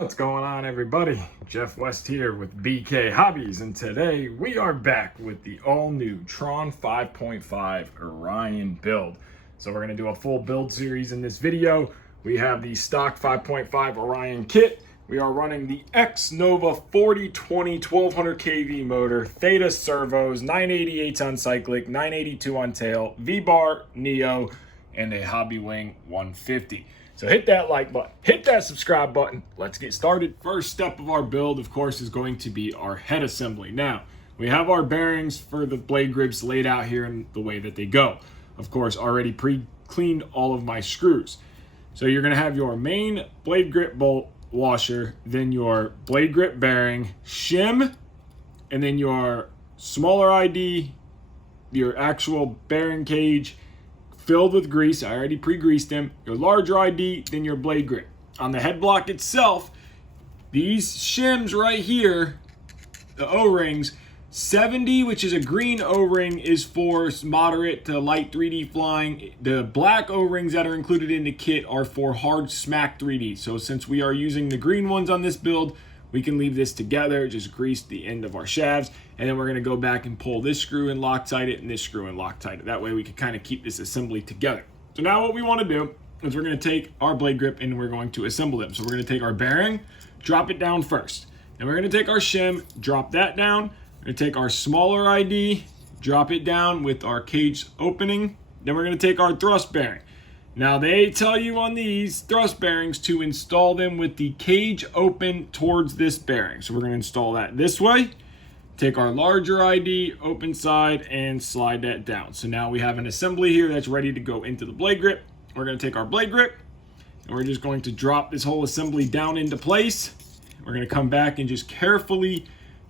What's going on, everybody? Jeff West here with BK Hobbies, and today we are back with the all-new Tron 5.5 Orion build. So we're going to do a full build series in this video. We have the stock 5.5 Orion kit. We are running the X Nova 4020 1200 kV motor, Theta servos, 988 on cyclic, 982 on tail, V-bar, Neo, and a Hobby Wing 150. So hit that like button, hit that subscribe button. Let's get started. First step of our build, of course, is going to be our head assembly. Now, we have our bearings for the blade grips laid out here in the way that they go. Of course, already pre-cleaned all of my screws. So you're gonna have your main blade grip bolt washer, then your blade grip bearing, shim, and then your smaller ID, your actual bearing cage, filled with grease. I already pre-greased them. Your larger ID, then your blade grip. On the head block itself, these shims right here, the O-rings, 70, which is a green O-ring, is for moderate to light 3D flying. The black O-rings that are included in the kit are for hard smack 3D. So since we are using the green ones on this build, we can leave this together, just grease the end of our shafts, and then we're gonna go back and pull this screw and Loctite it, and this screw and Loctite it. That way we can kind of keep this assembly together. So now what we wanna do is we're gonna take our blade grip and we're going to assemble them. So we're gonna take our bearing, drop it down first. Then we're gonna take our shim, drop that down. We're gonna take our smaller ID, drop it down with our cage opening. Then we're gonna take our thrust bearing. Now they tell you on these thrust bearings to install them with the cage open towards this bearing. So we're going to install that this way. Take our larger ID, open side, and slide that down. So now we have an assembly here that's ready to go into the blade grip. We're going to take our blade grip and we're just going to drop this whole assembly down into place. We're going to come back and just carefully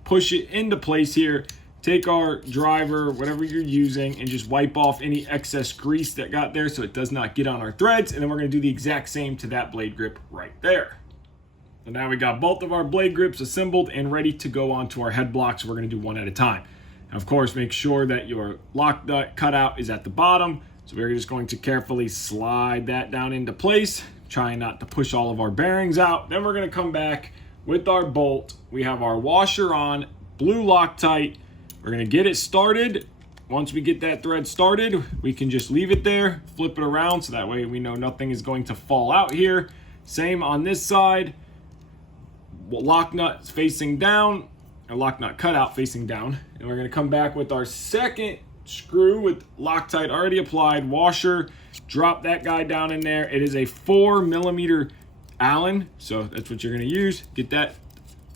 push it into place here. Take our driver, whatever you're using, and just wipe off any excess grease that got there so it does not get on our threads. And then we're going to do the exact same to that blade grip right there. So now we got both of our blade grips assembled and ready to go onto our head blocks. We're going to do one at a time. And of course, make sure that your lock nut cutout is at the bottom. So we're just going to carefully slide that down into place, trying not to push all of our bearings out. Then we're going to come back with our bolt. We have our washer on, blue Loctite. We're gonna get it started. Once we get that thread started, we can just leave it there, flip it around, so that way we know nothing is going to fall out here. Same on this side. Lock nut facing down, or lock nut cutout facing down. And we're gonna come back with our second screw with Loctite already applied, washer, drop that guy down in there. It is a 4mm Allen, so that's what you're gonna use. Get that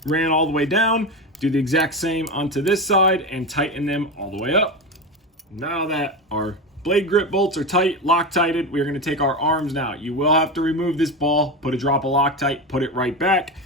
ran all the way down. Do the exact same onto this side and tighten them all the way up. Now that our blade grip bolts are tight, Loctited, we're going to take our arms now. You will have to remove this ball, put a drop of Loctite, put it right back.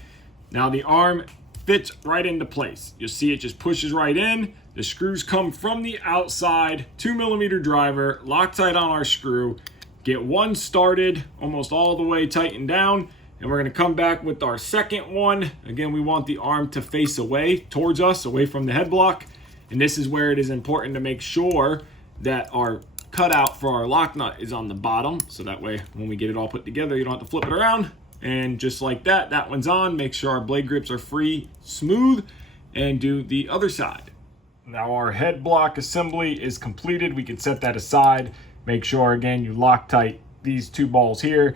Now the arm fits right into place. You'll see it just pushes right in. The screws come from the outside, 2mm driver, Loctite on our screw. Get one started, almost all the way tightened down. And we're going to come back with our second one. Again, we want the arm to face away towards us, away from the head block. And this is where it is important to make sure that our cutout for our lock nut is on the bottom. So that way, when we get it all put together, you don't have to flip it around. And just like that, that one's on. Make sure our blade grips are free, smooth, and do the other side. Now our head block assembly is completed. We can set that aside. Make sure, again, you Loctite these two balls here.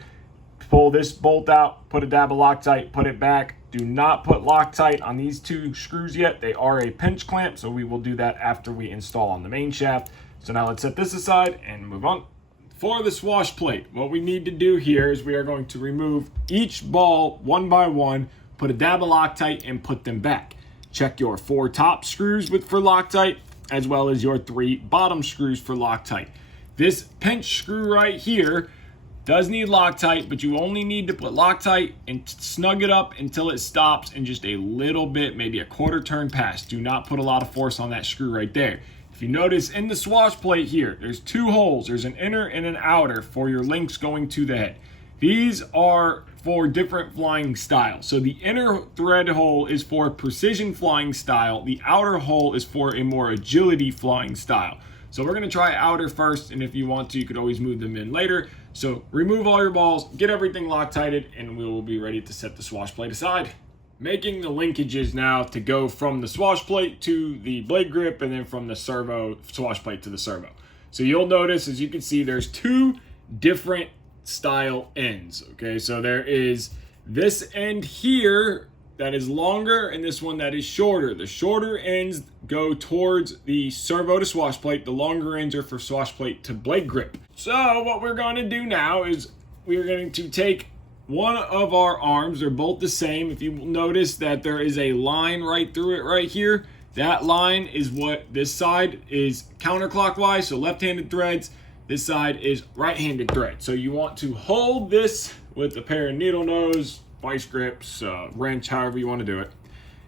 Pull this bolt out, put a dab of Loctite, put it back. Do not put Loctite on these two screws yet. They are a pinch clamp, so we will do that after we install on the main shaft. So now let's set this aside and move on. For the swash plate, what we need to do here is we are going to remove each ball one by one, put a dab of Loctite, and put them back. Check your 4 top screws for Loctite, as well as your 3 bottom screws for Loctite. This pinch screw right here does need Loctite, but you only need to put Loctite and snug it up until it stops and just a little bit, maybe a quarter turn past. Do not put a lot of force on that screw right there. If you notice in the swash plate here, there's 2 holes. There's an inner and an outer for your links going to the head. These are for different flying styles. So the inner thread hole is for precision flying style. The outer hole is for a more agility flying style. So we're gonna try outer first, and if you want to, you could always move them in later. So remove all your balls, get everything Loctited, and we will be ready to set the swash plate aside. Making the linkages now to go from the swash plate to the blade grip, and then from the servo swash plate to the servo. So you'll notice, as you can see, there's two different style ends. Okay, so there is this end here that is longer and this one that is shorter. The shorter ends go towards the servo to swash plate. The longer ends are for swash plate to blade grip. So what we're going to do now is we're going to take one of our arms. They're both the same. If you notice that there is a line right through it right here, that line is what this side is counterclockwise, so left-handed threads. This side is right-handed thread. So you want to hold this with a pair of needle nose, vice grips, wrench, however you want to do it.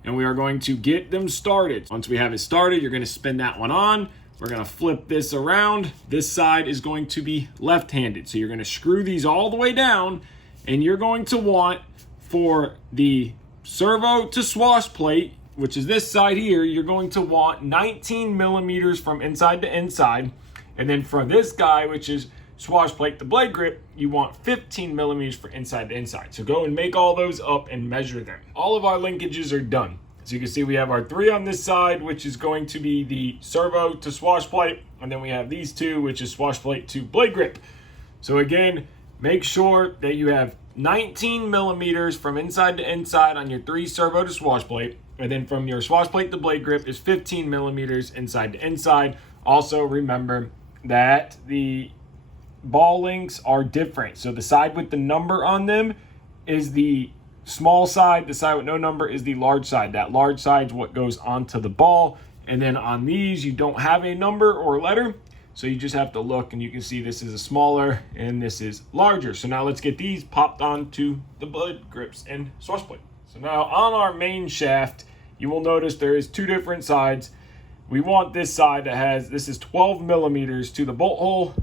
And we are going to get them started. Once we have it started, you're going to spin that one on. We're going to flip this around. This side is going to be left-handed. So you're going to screw these all the way down, and you're going to want, for the servo to swash plate, which is this side here, you're going to want 19 millimeters from inside to inside. And then for this guy, which is swash plate to blade grip, you want 15 millimeters for inside to inside. So go and make all those up and measure them. All of our linkages are done. So you can see we have our 3 on this side, which is going to be the servo to swash plate. And then we have these 2, which is swash plate to blade grip. So again, make sure that you have 19 millimeters from inside to inside on your 3 servo to swash plate. And then from your swash plate to blade grip is 15 millimeters inside to inside. Also remember that the ball links are different. So the side with the number on them is the small side. The side with no number is the large side. That large side is what goes onto the ball. And then on these, you don't have a number or letter. So you just have to look, and you can see this is a smaller and this is larger. So now let's get these popped onto the blade grips and swash plate. So now on our main shaft, you will notice there is 2 different sides. We want this side that has, this is 12 millimeters to the bolt hole.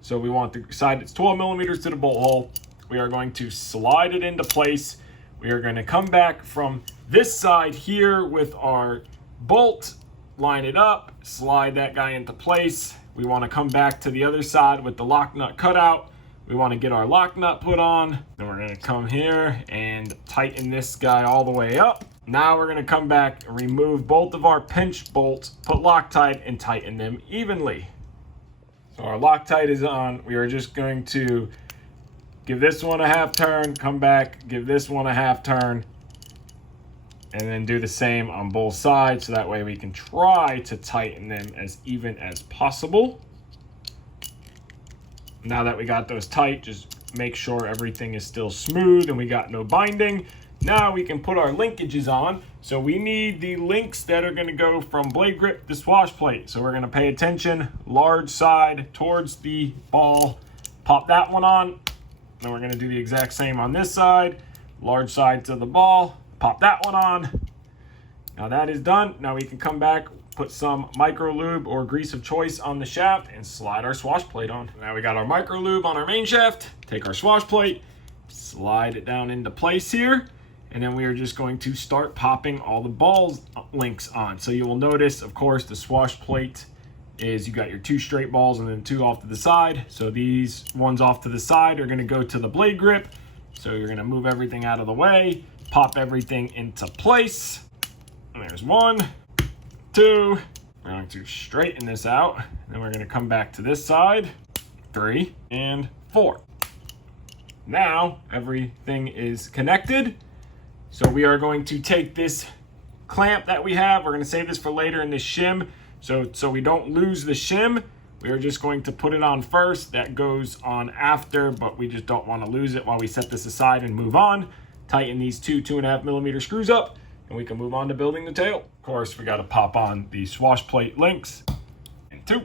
So we want the side that's 12 millimeters to the bolt hole. We are going to slide it into place. We are going to come back from this side here with our bolt, line it up, slide that guy into place. We want to come back to the other side with the lock nut cutout. We want to get our lock nut put on. Then we're going to come here and tighten this guy all the way up. Now we're going to come back and remove both of our pinch bolts, put Loctite, and tighten them evenly. So our Loctite is on. We are just going to give this one a half turn, come back, give this one a half turn, and then do the same on both sides, so that way we can try to tighten them as even as possible. Now that we got those tight, just make sure everything is still smooth and we got no binding. Now we can put our linkages on. So we need the links that are going to go from blade grip to swash plate. So we're going to pay attention, large side towards the ball, pop that one on. Then we're going to do the exact same on this side, large side to the ball, pop that one on. Now that is done. Now we can come back, put some micro lube or grease of choice on the shaft, and slide our swash plate on. Now we got our micro lube on our main shaft. Take our swash plate, slide it down into place here. And then we are just going to start popping all the balls links on. So you will notice, of course, the swash plate is you got your 2 straight balls and then 2 off to the side. So these ones off to the side are going to go to the blade grip. So you're going to move everything out of the way, pop everything into place. And there's 1, 2. We're going to straighten this out. Then we're going to come back to this side, 3 and 4. Now everything is connected. So we are going to take this clamp that we have. We're going to save this for later in the shim. So we don't lose the shim. We are just going to put it on first. That goes on after, but we just don't want to lose it while we set this aside and move on. Tighten these 2.5 millimeter screws up, and we can move on to building the tail. Of course, we got to pop on the swash plate links. And 2,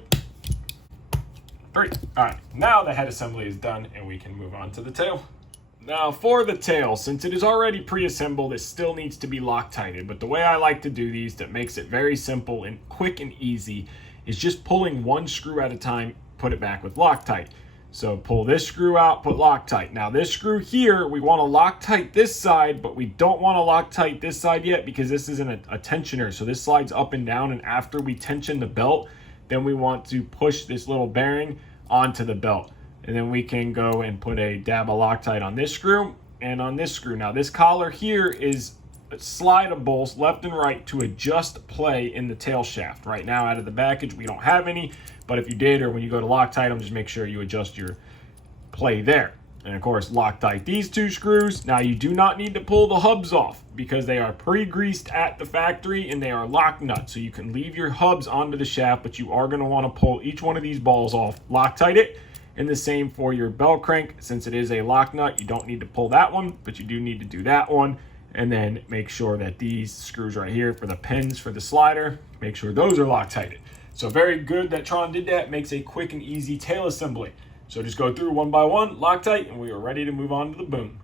3. All right, now the head assembly is done, and we can move on to the tail. Now for the tail, since it is already pre-assembled, it still needs to be Loctited. But the way I like to do these that makes it very simple and quick and easy is just pulling 1 screw at a time, put it back with Loctite. So pull this screw out, put Loctite. Now this screw here, we want to Loctite this side, but we don't want to Loctite this side yet because this isn't a tensioner. So this slides up and down, and after we tension the belt, then we want to push this little bearing onto the belt. And then we can go and put a dab of Loctite on this screw and on this screw. Now this collar here is slidables left and right to adjust play in the tail shaft. Right now out of the package we don't have any, but if you did, or when you go to Loctite them, just make sure you adjust your play there. And of course Loctite these two screws. Now you do not need to pull the hubs off because they are pre-greased at the factory and they are lock nuts, so you can leave your hubs onto the shaft, but you are going to want to pull each one of these balls off, Loctite it. And the same for your bell crank. Since it is a lock nut, you don't need to pull that one, but you do need to do that one. And then make sure that these screws right here for the pins for the slider, make sure those are Loctited. So very good that Tron did that. Makes a quick and easy tail assembly. So just go through one by one, Loctite, and we are ready to move on to the boom.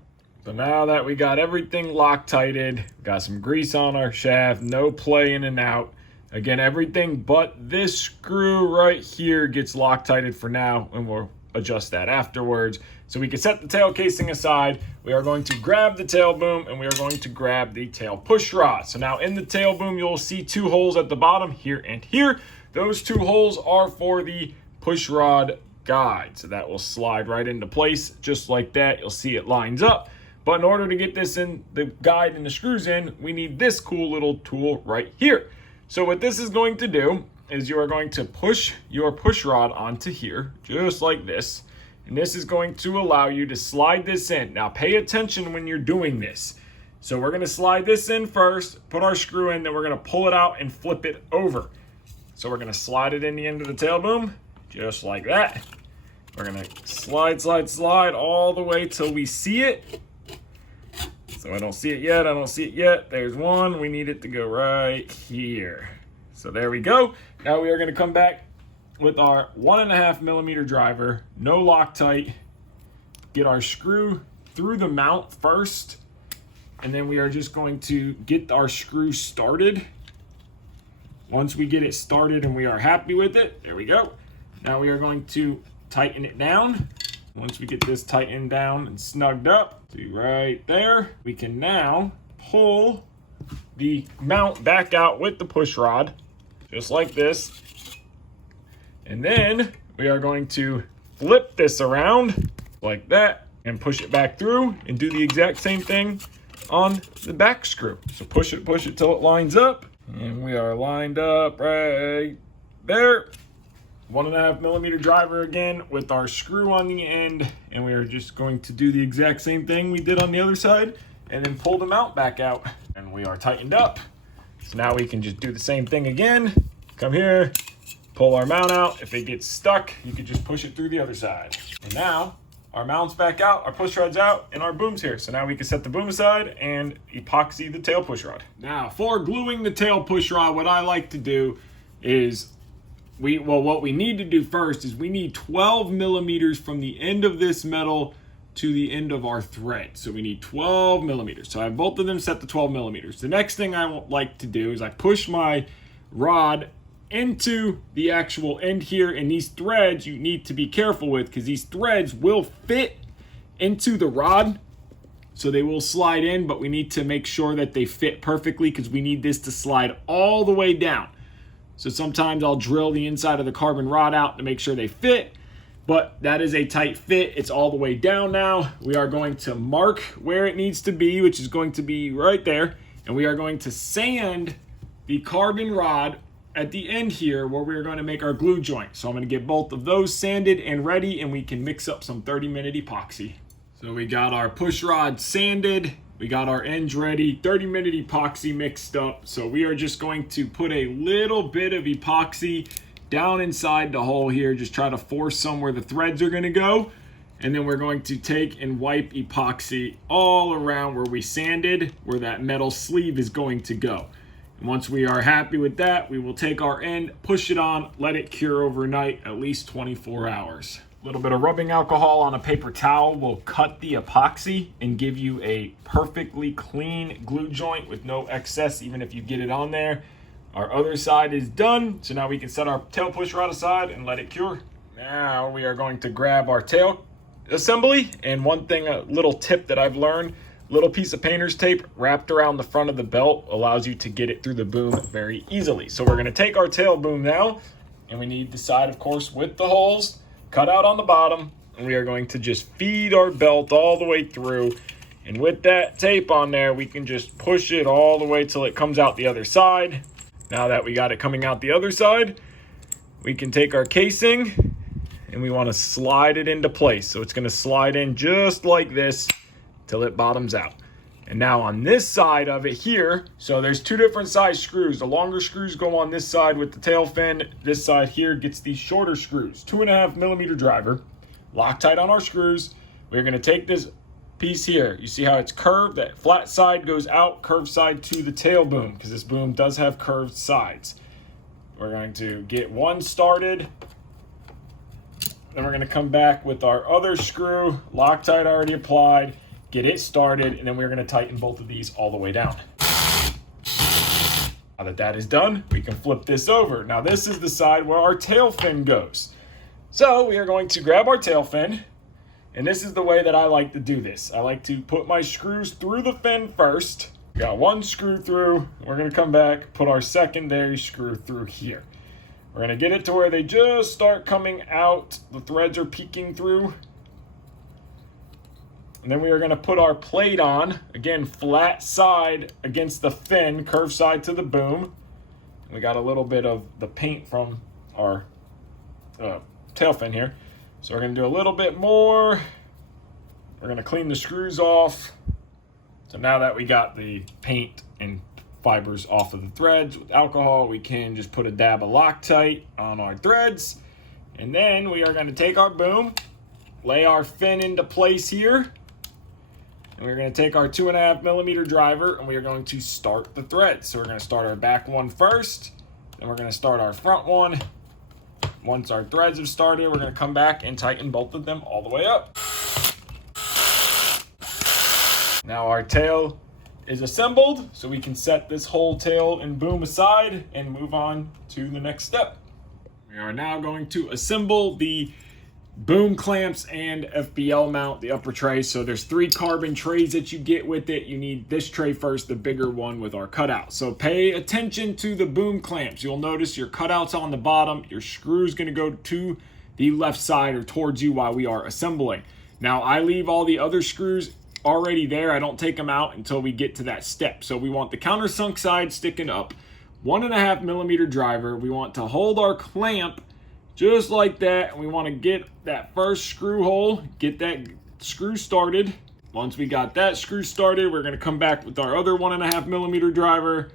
So now that we got everything Loctited, got some grease on our shaft, no play in and out. Again, everything but this screw right here gets Loctited for now, and we'll adjust that afterwards. So we can set the tail casing aside. We are going to grab the tail boom and we are going to grab the tail push rod. So now in the tail boom, you'll see two holes at the bottom here and here. Those two holes are for the push rod guide. So that will slide right into place just like that. You'll see it lines up. But in order to get this in, the guide and the screws in, we need this cool little tool right here. So what this is going to do is you are going to push your push rod onto here, just like this. And this is going to allow you to slide this in. Now pay attention when you're doing this. So we're gonna slide this in first, put our screw in, then we're gonna pull it out and flip it over. So we're gonna slide it in the end of the tail boom, just like that. We're gonna slide, slide, slide all the way till we see it. So I don't see it yet, I don't see it yet. There's one, we need it to go right here. So there we go. Now we are gonna come back with our 1.5 millimeter driver, no Loctite, get our screw through the mount first, and then we are just going to get our screw started. Once we get it started and we are happy with it, there we go. Now we are going to tighten it down. Once we get this tightened down and snugged up to right there, we can now pull the mount back out with the push rod, just like this. And then we are going to flip this around like that and push it back through and do the exact same thing on the back screw. So push it till it lines up. And we are lined up right there. 1.5 millimeter driver again with our screw on the end. And we are just going to do the exact same thing we did on the other side and then pull the mount back out. And we are tightened up. So now we can just do the same thing again. Come here. Pull our mount out. If it gets stuck, you can just push it through the other side. And now our mount's back out, our push rod's out, and our boom's here. So now we can set the boom aside and epoxy the tail push rod. Now for gluing the tail push rod, what I like to do is, what we need to do first is we need 12 millimeters from the end of this metal to the end of our thread. So we need 12 millimeters. So I have both of them set to 12 millimeters. The next thing I like to do is I push my rod into the actual end here, and these threads you need to be careful with because these threads will fit into the rod, so they will slide in, but we need to make sure that they fit perfectly because we need this to slide all the way down. So sometimes I'll drill the inside of the carbon rod out to make sure they fit, but that is a tight fit. It's all the way down now. We are going to mark where it needs to be, which is going to be right there, and we are going to sand the carbon rod at the end here where we're going to make our glue joint. So I'm going to get both of those sanded and ready, and we can mix up some 30-minute epoxy. So we got our push rod sanded, we got our ends ready, 30-minute epoxy mixed up. So we are just going to put a little bit of epoxy down inside the hole here, just try to force some where the threads are going to go. And then we're going to take and wipe epoxy all around where we sanded, where that metal sleeve is going to go. And once we are happy with that, we will take our end, push it on, let it cure overnight, at least 24 hours. A little bit of rubbing alcohol on a paper towel will cut the epoxy and give you a perfectly clean glue joint with no excess, even if you get it on there. Our other side is done, so now we can set our tail push rod aside and let it cure. Now we are going to grab our tail assembly, and one thing, a little tip that I've learned, little piece of painter's tape wrapped around the front of the belt allows you to get it through the boom very easily. So we're going to take our tail boom now, and we need the side, of course, with the holes cut out on the bottom, and we are going to just feed our belt all the way through. And with that tape on there, we can just push it all the way till it comes out the other side. Now that we got it coming out the other side, we can take our casing and we want to slide it into place. So it's going to slide in just like this till it bottoms out. And now on this side of it here, so there's two different size screws. The longer screws go on this side with the tail fin. This side here gets these shorter screws. 2.5 millimeter driver, Loctite on our screws. We're going to take this piece here. You see how it's curved? That flat side goes out, curved side to the tail boom, because this boom does have curved sides. We're going to get one started. Then we're going to come back with our other screw, Loctite already applied, get it started, and then we're going to tighten both of these all the way down. Now that that is done, we can flip this over. Now this is the side where our tail fin goes. So we are going to grab our tail fin, and this is the way that I like to do this. I like to put my screws through the fin first. We got one screw through. We're going to come back, put our secondary screw through here. We're going to get it to where they just start coming out. The threads are peeking through. And then we are going to put our plate on, again, flat side against the fin, curved side to the boom. We got a little bit of the paint from our tail fin here. So we're going to do a little bit more. We're going to clean the screws off. So now that we got the paint and fibers off of the threads with alcohol, we can just put a dab of Loctite on our threads. And then we are going to take our boom, lay our fin into place here. And we're going to take our 2.5 millimeter driver and we are going to start the threads. So we're going to start our back one first. Then we're going to start our front one. Once our threads have started, we're going to come back and tighten both of them all the way up. Now our tail is assembled, so we can set this whole tail and boom aside and move on to the next step. We are now going to assemble the boom clamps and FBL mount, the upper tray. So there's 3 carbon trays that you get with it. You need this tray first, the bigger one with our cutout. So pay attention to the boom clamps. You'll notice your cutouts on the bottom. Your screw is going to go to the left side or towards you while we are assembling. Now I leave all the other screws already there. I don't take them out until we get to that step. So we want the countersunk side sticking up, 1.5 millimeter driver. We want to hold our clamp just like that. We want to get that first screw hole, get that screw started. Once we got that screw started, we're going to come back with our other 1.5 millimeter driver,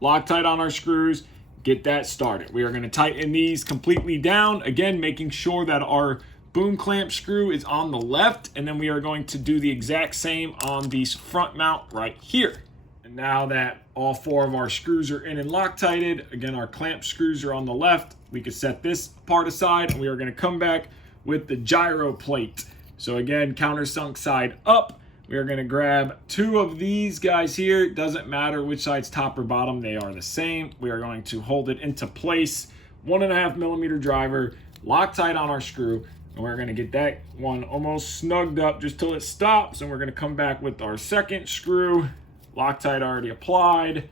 Loctite on our screws, get that started. We are going to tighten these completely down, again making sure that our boom clamp screw is on the left, and then we are going to do the exact same on the front mount right here. And now that all 4 of our screws are in and Loctited, again our clamp screws are on the left, we can set this part aside and we are going to come back with the gyro plate. So again, countersunk side up. We are going to grab 2 of these guys here. It doesn't matter which side's top or bottom, they are the same. We are going to hold it into place, 1.5 millimeter driver, Loctite on our screw. And we're going to get that one almost snugged up just till it stops. And we're going to come back with our second screw, Loctite already applied,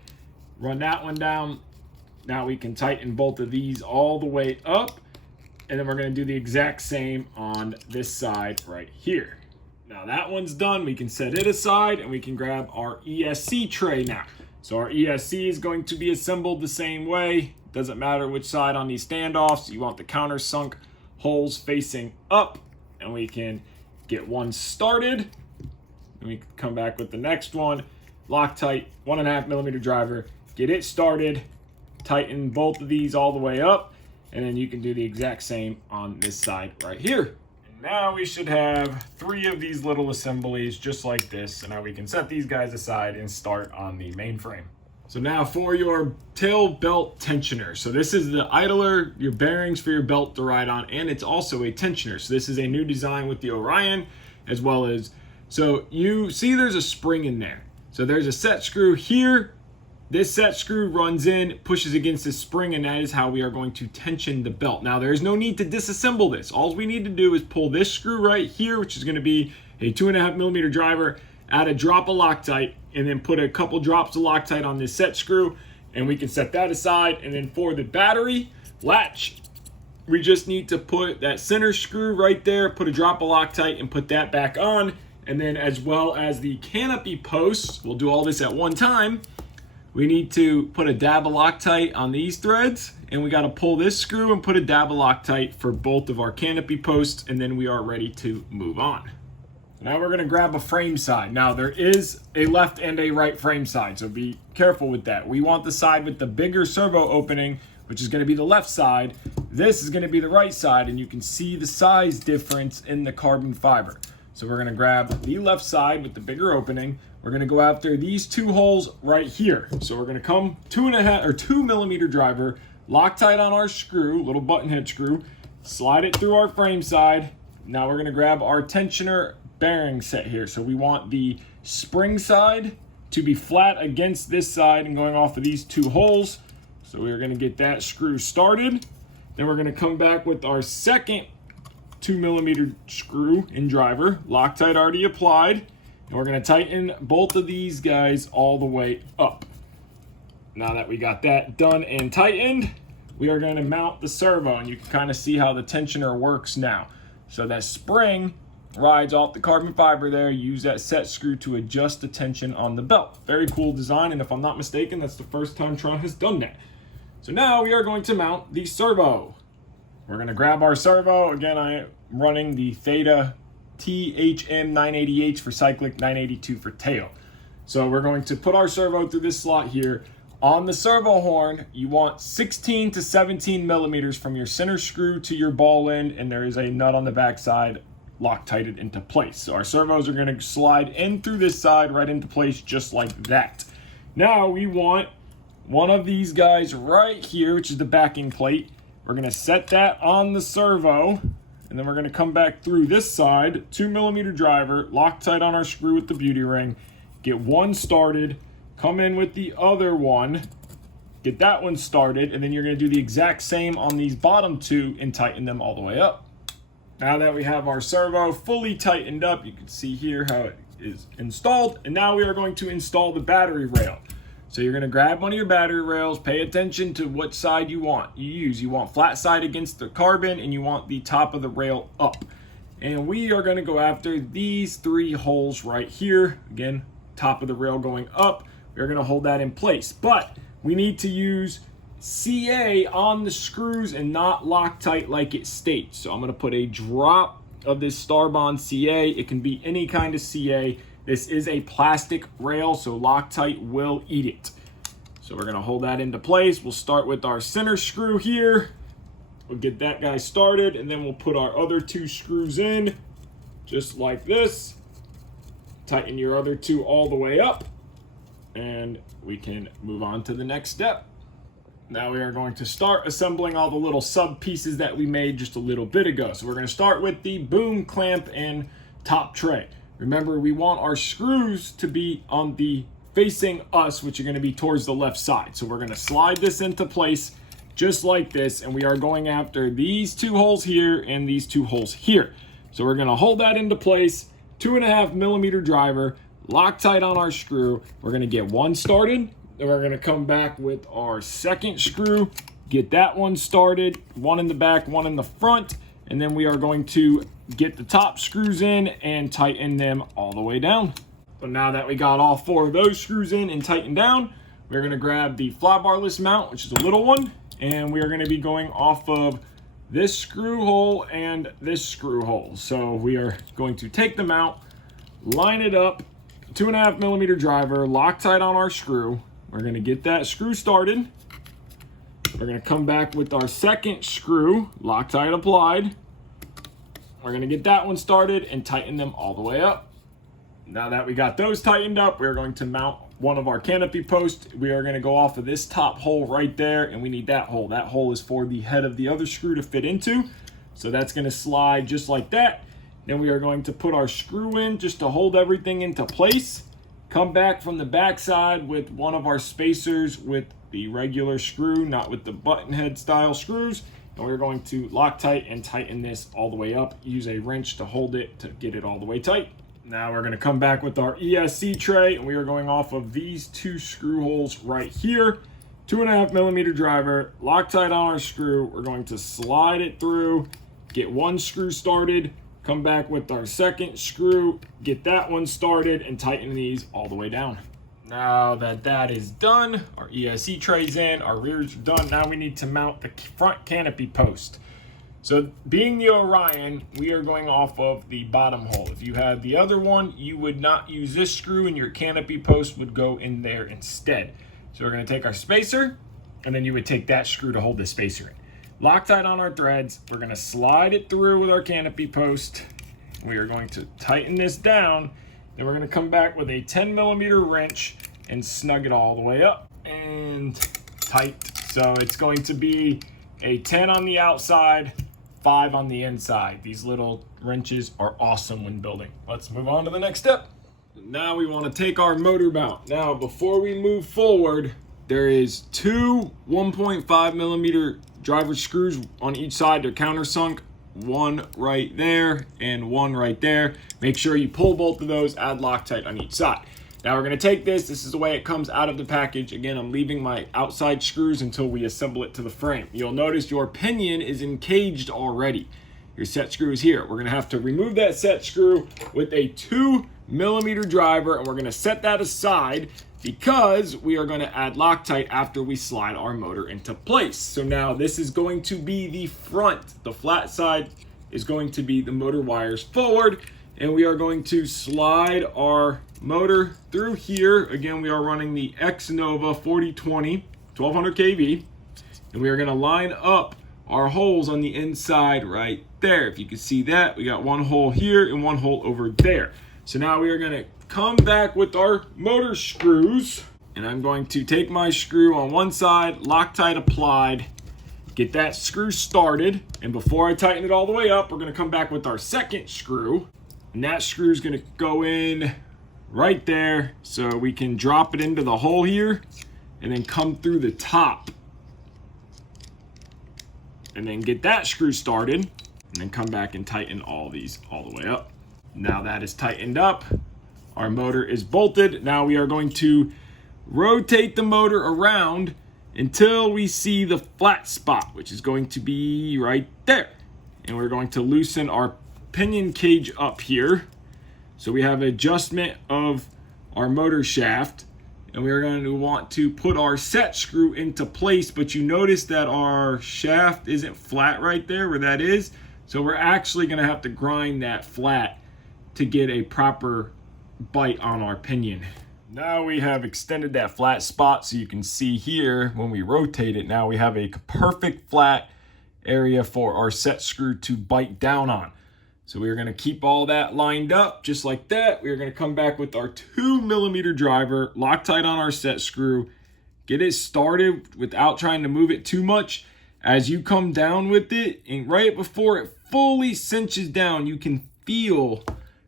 run that one down. Now we can tighten both of these all the way up. And then we're going to do the exact same on this side right here. Now that one's done. We can set it aside and we can grab our ESC tray now. So our ESC is going to be assembled the same way. Doesn't matter which side on these standoffs. You want the countersunk holes facing up, and we can get one started. And we can come back with the next one, Loctite, 1.5 millimeter driver, get it started, tighten both of these all the way up, and then you can do the exact same on this side right here. And now we should have 3 of these little assemblies just like this, and now we can set these guys aside and start on the main frame. So now for your tail belt tensioner. So this is the idler, your bearings for your belt to ride on, and it's also a tensioner. So this is a new design with the Orion, as well as, so you see there's a spring in there. So there's a set screw here. This set screw runs in, pushes against this spring, and that is how we are going to tension the belt. Now there's no need to disassemble this. All we need to do is pull this screw right here, which is going to be a 2.5 millimeter driver, add a drop of Loctite, and then put a couple drops of Loctite on this set screw, and we can set that aside. And then for the battery latch, We just need to put that center screw right there, put a drop of Loctite and put that back on. And then as well as the canopy posts, we'll do all this at one time. We need to put a dab of Loctite on these threads, and we got to pull this screw and put a dab of Loctite for both of our canopy posts, and then we are ready to move on. Now we're going to grab a frame side. Now there is a left and a right frame side, so be careful with that. We want the side with the bigger servo opening, which is going to be the left side. This is going to be the right side, and you can see the size difference in the carbon fiber. So we're going to grab the left side with the bigger opening. We're going to go after these two holes right here. So we're going to come 2 millimeter driver, Loctite on our screw, little button head screw, slide it through our frame side. Now we're going to grab our tensioner bearing set here. So we want the spring side to be flat against this side and going off of these two holes. So we're going to get that screw started. Then we're going to come back with our second 2 millimeter screw and driver, Loctite already applied. And we're going to tighten both of these guys all the way up. Now that we got that done and tightened, we are going to mount the servo, and you can kind of see how the tensioner works now. So that spring rides off the carbon fiber there. Use that set screw to adjust the tension on the belt. Very cool design, and if I'm not mistaken, that's the first time Tron has done that. So now we are going to mount the servo. We're going to grab our servo. Again, I am running the Theta THM 980H for cyclic, 982 for tail. So we're going to put our servo through this slot here. On the servo horn, you want 16 to 17 millimeters from your center screw to your ball end, and there is a nut on the back side Loctited into place. So our servos are going to slide in through this side right into place just like that. Now we want one of these guys right here, which is the backing plate. We're going to set that on the servo, and then we're going to come back through this side, 2 millimeter driver, Loctite on our screw with the beauty ring, get one started, come in with the other one, get that one started, and then you're going to do the exact same on these bottom two and tighten them all the way up. Now that we have our servo fully tightened up, you can see here how it is installed, and now we are going to install the battery rail. So you're going to grab one of your battery rails, pay attention to what side you use. You want flat side against the carbon, and you want the top of the rail up. And we are going to go after these three holes right here. Again, top of the rail going up. We're going to hold that in place. But we need to use CA on the screws and not Loctite like it states. So I'm going to put a drop of this Starbond CA. It can be any kind of CA. This is a plastic rail, so Loctite will eat it. So we're going to hold that into place. We'll start with our center screw here. We'll get that guy started, and then we'll put our other two screws in, just like this. Tighten your other two all the way up, and we can move on to the next step. Now we are going to start assembling all the little sub pieces that we made just a little bit ago. So we're going to start with the boom clamp and top tray. Remember, we want our screws to be on the facing us, which are going to be towards the left side. So we're going to slide this into place just like this, and we are going after these two holes here and these two holes here. So we're going to hold that into place, 2.5 millimeter driver, Loctite on our screw. We're going to get one started, then we're going to come back with our second screw, get that one started, one in the back, one in the front, and then we are going to get the top screws in and tighten them all the way down. So now that we got all four of those screws in and tightened down, we're going to grab the fly barless mount, which is a little one, and we are going to be going off of this screw hole and this screw hole. So we are going to take them out, line it up, 2.5 millimeter driver, Loctite on our screw. We're going to get that screw started. We're going to come back with our second screw, Loctite applied. We're going to get that one started and tighten them all the way up. Now that we got those tightened up, we're going to mount one of our canopy posts. We are going to go off of this top hole right there, and we need that hole. That hole is for the head of the other screw to fit into. So that's going to slide just like that. Then we are going to put our screw in just to hold everything into place. Come back from the back side with one of our spacers with the regular screw, not with the button head style screws. And we're going to Loctite and tighten this all the way up. Use a wrench to hold it to get it all the way tight. Now we're going to come back with our ESC tray, and we are going off of these two screw holes right here. 2.5 millimeter driver, Loctite on our screw. We're going to slide it through, get one screw started, come back with our second screw, get that one started, and tighten these all the way down. Now that that is done, our ESC tray's in, our rears are done. Now we need to mount the front canopy post. So being the Orion, we are going off of the bottom hole. If you had the other one, you would not use this screw and your canopy post would go in there instead. So we're gonna take our spacer and then you would take that screw to hold the spacer in. Loctite on our threads. We're gonna slide it through with our canopy post. We are going to tighten this down. Then we're gonna come back with a 10 millimeter wrench and snug it all the way up and tight. So it's going to be a 10 on the outside, 5 on the inside. These little wrenches are awesome when building. Let's move on to the next step. Now we want to take our motor mount. Now before we move forward, there is 2 1.5 millimeter driver screws on each side. They're countersunk. One right there and one right there. Make sure you pull both of those, add Loctite on each side. Now we're going to take this is the way it comes out of the package. Again, I'm leaving my outside screws until we assemble it to the frame. You'll notice your pinion is encaged already. Your set screw is here. We're going to have to remove that set screw with a 2 millimeter driver, and we're going to set that aside because we are going to add Loctite after we slide our motor into place. So now this is going to be the front. The flat side is going to be the motor wires forward, and we are going to slide our motor through here. Again, we are running the X-Nova 4020 1200 kV, and we are going to line up our holes on the inside right there. If you can see that, we got one hole here and one hole over there. So now we are going to come back with our motor screws, and I'm going to take my screw on one side, Loctite applied, get that screw started, and before I tighten it all the way up, we're going to come back with our second screw, and that screw is going to go in right there so we can drop it into the hole here and then come through the top and then get that screw started and then come back and tighten all these all the way up. Now that is tightened up, our motor is bolted. Now we are going to rotate the motor around until we see the flat spot, which is going to be right there. And we're going to loosen our pinion cage up here. So we have adjustment of our motor shaft, and we are going to want to put our set screw into place, but you notice that our shaft isn't flat right there where that is. So we're actually going to have to grind that flat to get a proper bite on our pinion. Now we have extended that flat spot so you can see here when we rotate it, now we have a perfect flat area for our set screw to bite down on. So we're going to keep all that lined up just like that. We're going to come back with our 2 millimeter driver, Loctite on our set screw, get it started without trying to move it too much. As you come down with it, and right before it fully cinches down, you can feel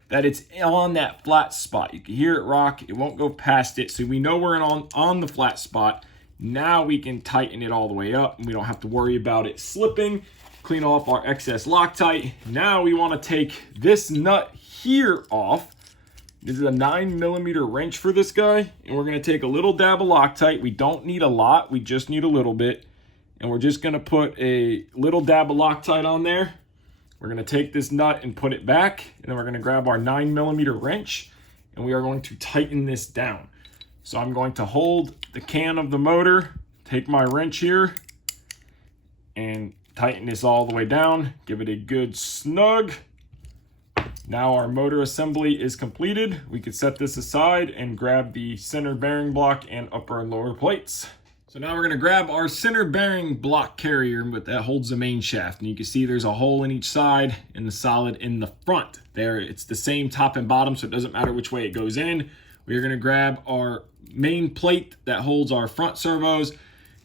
that it's on that flat spot. You can hear it rock. It won't go past it. So we know we're on the flat spot. Now we can tighten it all the way up, and we don't have to worry about it slipping. Clean off our excess Loctite. Now we want to take this nut here off. This is a 9 millimeter wrench for this guy, and we're going to take a little dab of Loctite. We don't need a lot, we just need a little bit, and we're just going to put a little dab of Loctite on there. We're going to take this nut and put it back, and then we're going to grab our 9 millimeter wrench, and we are going to tighten this down. So I'm going to hold the can of the motor, take my wrench here, and tighten this all the way down, give it a good snug. Now our motor assembly is completed. We could set this aside and grab the center bearing block and upper and lower plates. So now we're going to grab our center bearing block carrier that holds the main shaft. And you can see there's a hole in each side and the solid in the front. There, it's the same top and bottom, so it doesn't matter which way it goes in. We're going to grab our main plate that holds our front servos.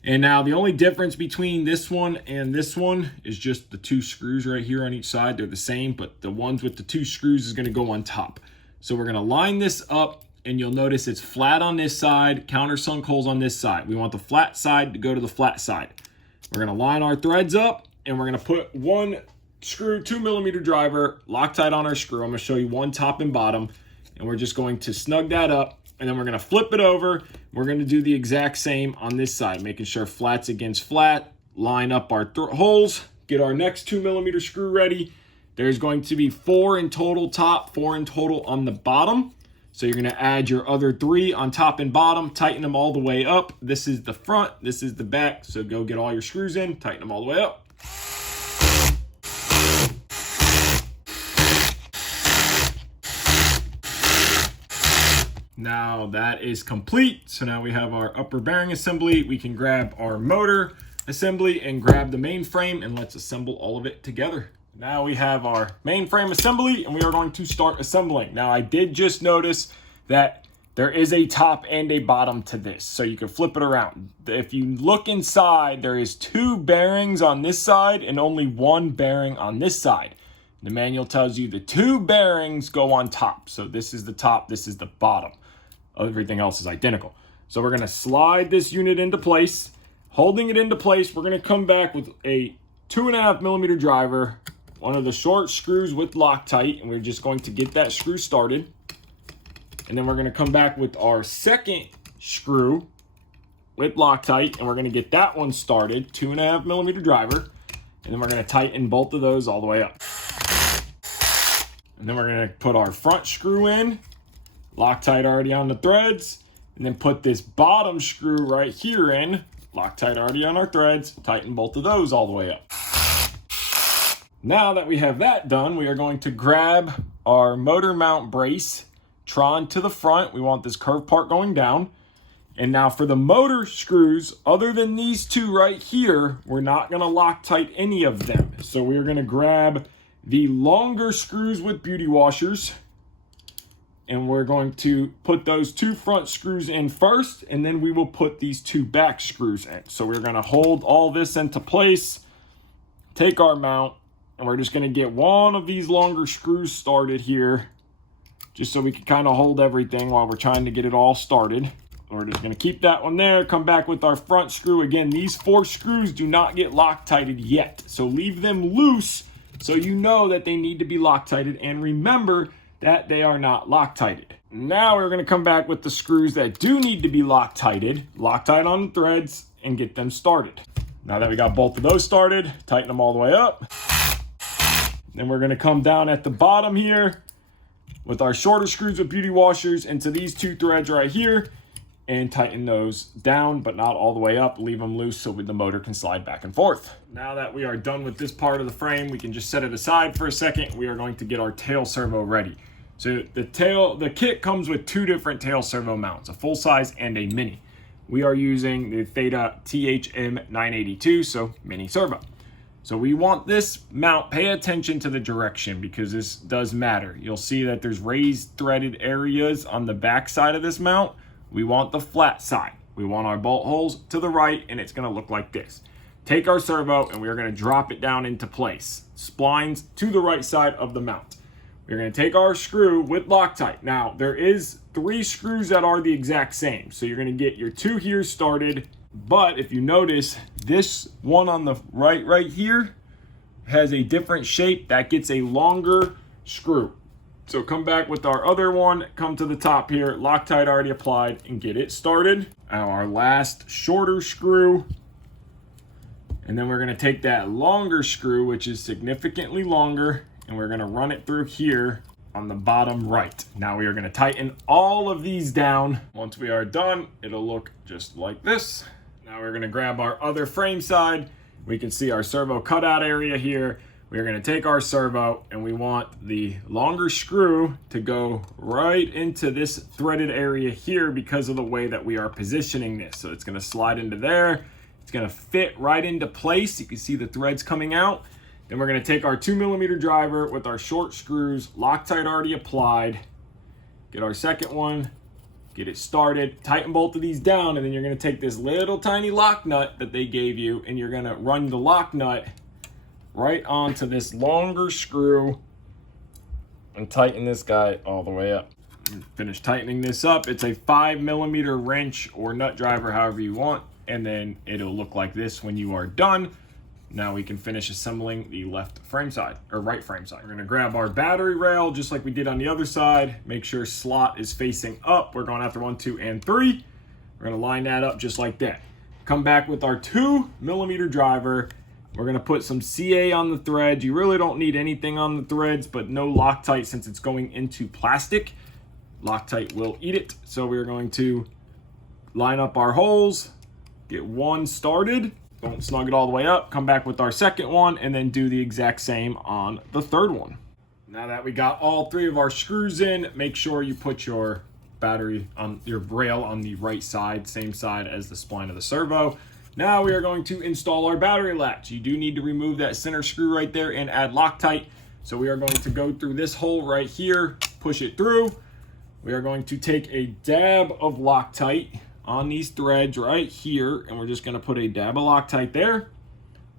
And now the only difference between this one and this one is just the 2 screws right here on each side. They're the same, but the ones with the 2 screws is going to go on top. So we're going to line this up, and you'll notice it's flat on this side, countersunk holes on this side. We want the flat side to go to the flat side. We're going to line our threads up, and we're going to put 1 screw, 2 millimeter driver, Loctite on our screw. I'm going to show you one top and bottom, and we're just going to snug that up And then we're gonna flip it over. We're gonna do the exact same on this side, making sure flat's against flat, line up our holes, get our next 2mm screw ready. There's going to be 4 in total top, 4 in total on the bottom. So you're gonna add your other 3 on top and bottom, tighten them all the way up. This is the front, this is the back. So go get all your screws in, tighten them all the way up. Now that is complete. So now we have our upper bearing assembly. We can grab our motor assembly and grab the mainframe, and let's assemble all of it together. Now we have our mainframe assembly and we are going to start assembling. Now I did just notice that there is a top and a bottom to this, so you can flip it around. If you look inside, there is 2 bearings on this side and only 1 bearing on this side. The manual tells you the 2 bearings go on top. So this is the top, this is the bottom. Everything else is identical. So we're gonna slide this unit into place. Holding it into place, we're gonna come back with a 2.5mm driver, one of the short screws with Loctite, and we're just going to get that screw started. And then we're gonna come back with our second screw with Loctite, and we're gonna get that one started, 2.5mm driver. And then we're gonna tighten both of those all the way up. And then we're gonna put our front screw in, Loctite already on the threads, and then put this bottom screw right here in, Loctite already on our threads, tighten both of those all the way up. Now that we have that done, we are going to grab our motor mount brace, Tron to the front. We want this curved part going down. And now for the motor screws, other than these 2 right here, we're not gonna Loctite any of them. So we're gonna grab the longer screws with beauty washers, and we're going to put those 2 front screws in first, and then we will put these 2 back screws in. So we're gonna hold all this into place, take our mount, and we're just gonna get one of these longer screws started here, just so we can kind of hold everything while we're trying to get it all started. We're just gonna keep that one there, come back with our front screw. Again, these 4 screws do not get Loctited yet, so leave them loose so you know that they need to be Loctited, and remember that they are not Loctited. Now we're gonna come back with the screws that do need to be Loctited, Loctite on the threads, and get them started. Now that we got both of those started, tighten them all the way up. Then we're gonna come down at the bottom here with our shorter screws with beauty washers into these 2 threads right here, and tighten those down, but not all the way up. Leave them loose so the motor can slide back and forth. Now that we are done with this part of the frame, we can just set it aside for a second. We are going to get our tail servo ready. So the kit comes with 2 different tail servo mounts, a full size and a mini. We are using the Theta THM 982, so mini servo. So we want this mount, pay attention to the direction because this does matter. You'll see that there's raised threaded areas on the back side of this mount. We want the flat side. We want our bolt holes to the right, and it's gonna look like this. Take our servo and we're gonna drop it down into place. Splines to the right side of the mount. We're gonna take our screw with Loctite. Now, there is 3 screws that are the exact same. So you're gonna get your 2 here started, but if you notice, this one on the right here has a different shape that gets a longer screw. So come back with our other one, come to the top here, Loctite already applied, and get it started. Now our last shorter screw, and then we're gonna take that longer screw, which is significantly longer, and we're gonna run it through here on the bottom right. Now we are gonna tighten all of these down. Once we are done, it'll look just like this. Now we're gonna grab our other frame side. We can see our servo cutout area here. We're gonna take our servo and we want the longer screw to go right into this threaded area here because of the way that we are positioning this. So it's gonna slide into there. It's gonna fit right into place. You can see the threads coming out. Then we're gonna take our 2mm driver with our short screws, Loctite already applied, get our second one, get it started, tighten both of these down, and then you're gonna take this little tiny lock nut that they gave you and you're gonna run the lock nut right onto this longer screw and tighten this guy all the way up. Finish tightening this up. It's a 5mm wrench or nut driver, however you want, and then it'll look like this when you are done. Now we can finish assembling the left frame side, or right frame side. We're gonna grab our battery rail just like we did on the other side. Make sure slot is facing up. We're going after 1, 2, and 3. We're gonna line that up just like that. Come back with our 2mm driver. We're gonna put some CA on the threads. You really don't need anything on the threads, but no Loctite since it's going into plastic. Loctite will eat it. So we're going to line up our holes, get one started. Don't snug it all the way up. Come back with our second one and then do the exact same on the third one. Now that we got all 3 of our screws in, make sure you put your battery on your rail on the right side, same side as the spline of the servo. Now we are going to install our battery latch. You do need to remove that center screw right there and add Loctite. So we are going to go through this hole right here, push it through. We are going to take a dab of Loctite on these threads right here, and we're just gonna put a dab of Loctite there.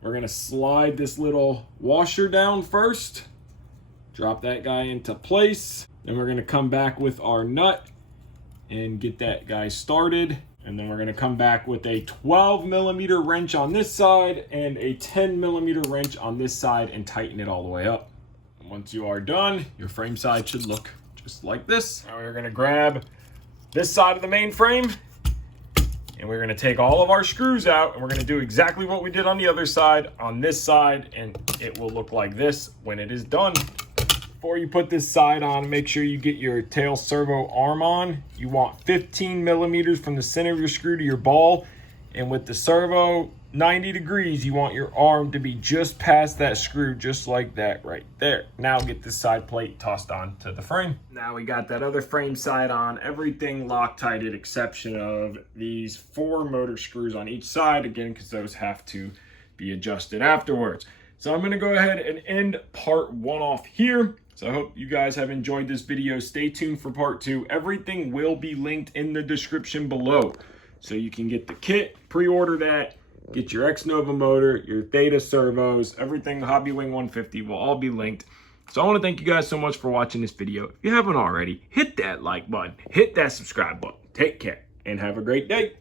We're gonna slide this little washer down first, drop that guy into place. Then we're gonna come back with our nut and get that guy started. And then we're gonna come back with a 12mm wrench on this side and a 10mm wrench on this side and tighten it all the way up. And once you are done, your frame side should look just like this. Now we're gonna grab this side of the main frame, and we're gonna take all of our screws out, and we're gonna do exactly what we did on the other side on this side, and it will look like this when it is done. Before you put this side on, make sure you get your tail servo arm on. You want 15mm from the center of your screw to your ball, and with the servo 90 degrees, you want your arm to be just past that screw, just like that right there. Now get this side plate tossed on to the frame. Now we got that other frame side on, everything Loctited exception of these 4 motor screws on each side, again, because those have to be adjusted afterwards. So I'm gonna go ahead and end part 1 off here. So I hope you guys have enjoyed this video. Stay tuned for part 2. Everything will be linked in the description below. So you can get the kit, pre-order that, get your X-Nova motor, your Theta servos, everything Hobbywing 150 will all be linked. So I want to thank you guys so much for watching this video. If you haven't already, hit that like button, hit that subscribe button. Take care and have a great day.